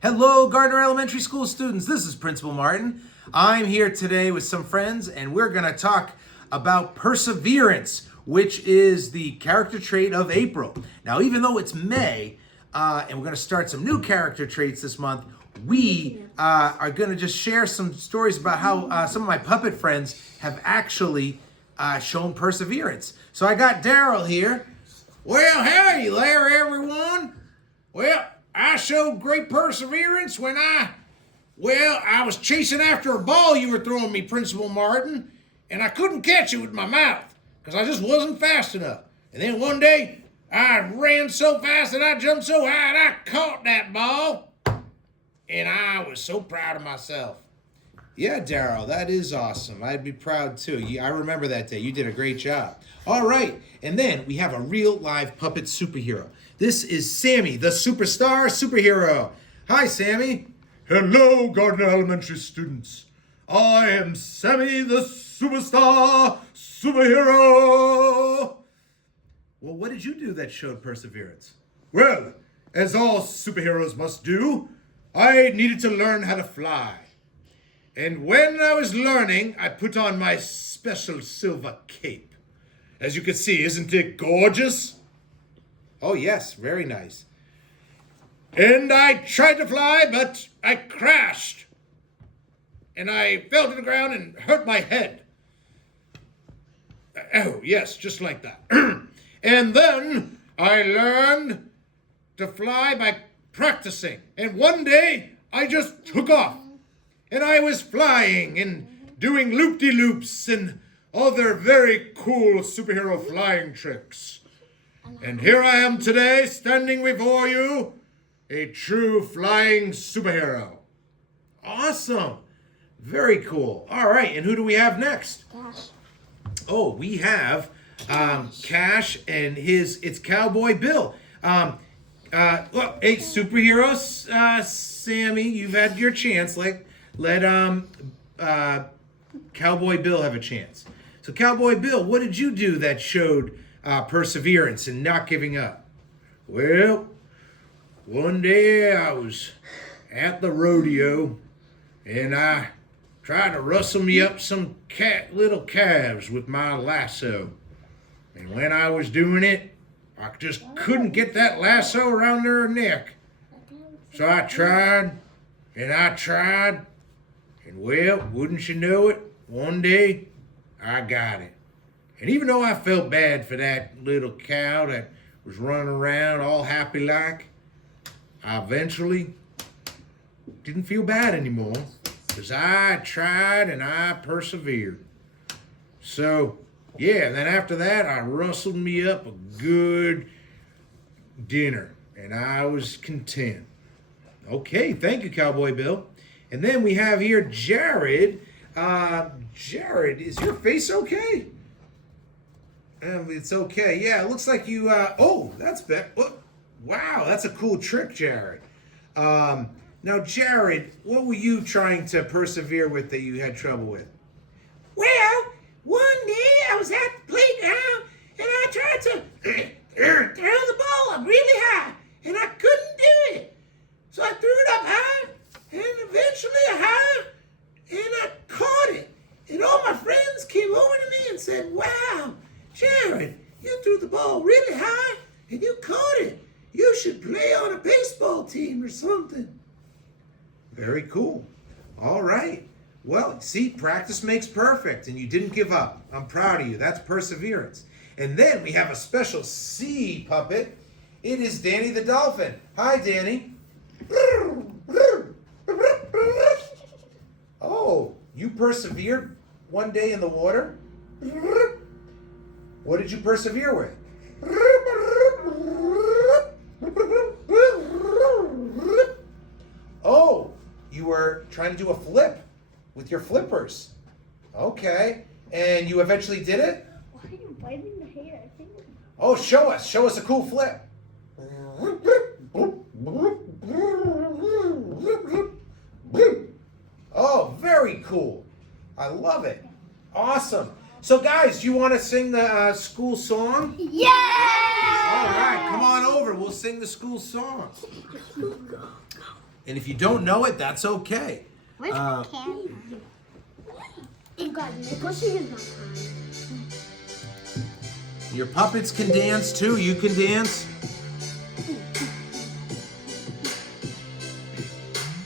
Hello, Gardner Elementary School students. This is Principal Martin. I'm here today with some friends, and we're going to talk about perseverance, which is the character trait of April. Now, even though it's May, and we're going to start some new character traits this month, we are going to just share some stories about how some of my puppet friends have actually shown perseverance. So I got Daryl here. Well, howdy there, everyone. Well, I showed great perseverance when I was chasing after a ball you were throwing me, Principal Martin, and I couldn't catch it with my mouth because I just wasn't fast enough. And then one day, I ran so fast and I jumped so high and I caught that ball, and I was so proud of myself. Yeah, Daryl, that is awesome. I'd be proud too. I remember that day. You did a great job. All right, and then we have a real live puppet superhero. This is Sammy, the superstar superhero. Hi, Sammy. Hello, Gardner Elementary students. I am Sammy, the superstar superhero. Well, what did you do that showed perseverance? Well, as all superheroes must do, I needed to learn how to fly. And when I was learning, I put on my special silver cape. As you can see, isn't it gorgeous? Oh, yes, very nice. And I tried to fly, but I crashed. And I fell to the ground and hurt my head. Oh, yes, just like that. And then I learned to fly by practicing. And one day, I just took off. And I was flying and doing loop-de-loops and other very cool superhero flying tricks. And here I am today, standing before you, a true flying superhero. Awesome. Very cool. All right, and who do we have next? Cash. Oh, we have Cash and it's Cowboy Bill. Well, hey, superheroes, Sammy, you've had your chance. Let Cowboy Bill have a chance. So, Cowboy Bill, what did you do that showed perseverance and not giving up? Well, one day I was at the rodeo and I tried to rustle me up some little calves with my lasso. And when I was doing it, I just couldn't get that lasso around their neck. So I tried and I tried, and well, wouldn't you know it, one day I got it. And even though I felt bad for that little cow that was running around all happy like, I eventually didn't feel bad anymore because I tried and I persevered. So, yeah, and then after that, I rustled me up a good dinner and I was content. Okay, thank you, Cowboy Bill. And then we have here Jared. Jared, is your face okay? It's okay. Yeah, it looks like you. Oh, that's better. Wow, that's a cool trick, Jared. Now, Jared, what were you trying to persevere with that you had trouble with? Well, one day I was at the playground and I tried to throw the ball up really high and I couldn't do it. So I threw it up high and eventually high and I caught it. And all my friends came over to me and said, "Wow, Jared, you threw the ball really high and you caught it. You should play on a baseball team or something." Very cool. All right. Well, see, practice makes perfect, and you didn't give up. I'm proud of you. That's perseverance. And then we have a special sea puppet. It is Danny the Dolphin. Hi, Danny. Oh, you persevered one day in the water? What did you persevere with? Oh, you were trying to do a flip with your flippers. Okay. And you eventually did it? Why are you biting the hair? I think. Oh, show us. Show us a cool flip. Oh, very cool. I love it. Awesome. So, guys, do you want to sing the school song? Yeah! All right, come on over. We'll sing the school song. And if you don't know it, that's okay. Where's Uh, the camera? You got me. Pussy is not kind. Your puppets can dance too. You can dance.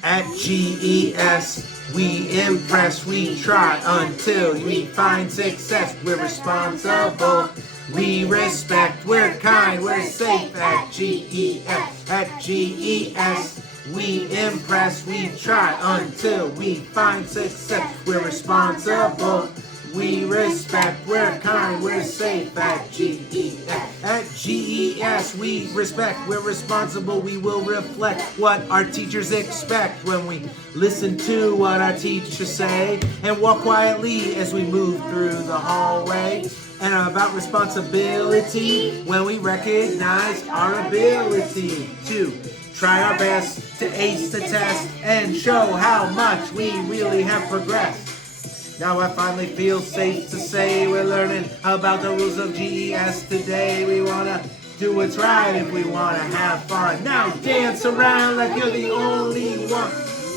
At GES, we impress, we try until we find success. We're responsible, we respect, we're kind, we're safe at GES. At GES, we impress, we try until we find success. We're responsible, we respect, we're kind, we're safe at GES. At GES, we respect, we're responsible, we will reflect what our teachers expect when we listen to what our teachers say and walk quietly as we move through the hallway. And about responsibility when we recognize our ability to try our best to ace the test and show how much we really have progressed. Now I finally feel safe to say we're learning about the rules of GES today. We wanna do what's right if we wanna have fun. Now dance around like you're the only one.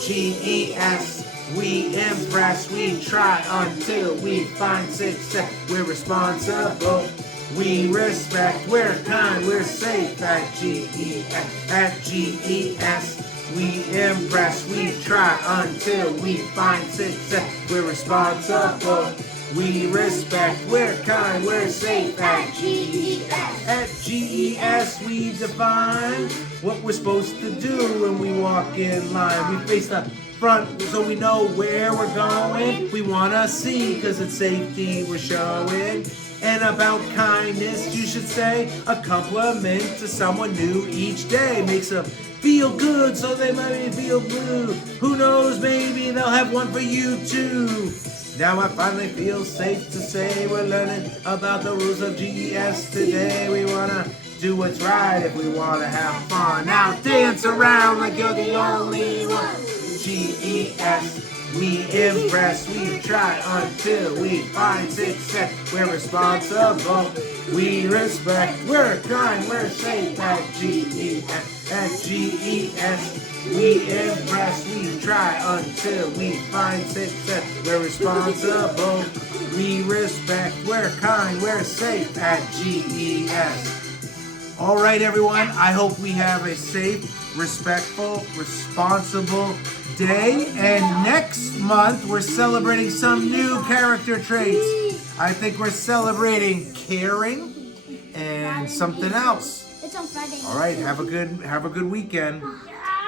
GES, we impress, we try until we find success. We're responsible, we respect, we're kind, we're safe at GES. At GES, we impress, we try until we find success. We're responsible, we respect, we're kind, we're safe at GES. At GES, we define what we're supposed to do when we walk in line. We face the front so we know where we're going. We wanna see cause it's safety we're showing. And about kindness, you should say a compliment to someone new each day makes them feel good, so they might feel blue. Who knows, maybe they'll have one for you too. Now I finally feel safe to say we're learning about the rules of GES today. We wanna do what's right if we wanna have fun. Now dance around like you're the only one. GES, we impress, we try until we find success. We're responsible, we respect, we're kind, we're safe at GES. At GES, we impress, we try until we find success. We're responsible, we respect, we're kind, we're safe at GES. All right, everyone, I hope we have a safe, respectful, responsible day. And next month, we're celebrating some new character traits. I think we're celebrating caring and something else. It's on Friday. All right, have a good weekend.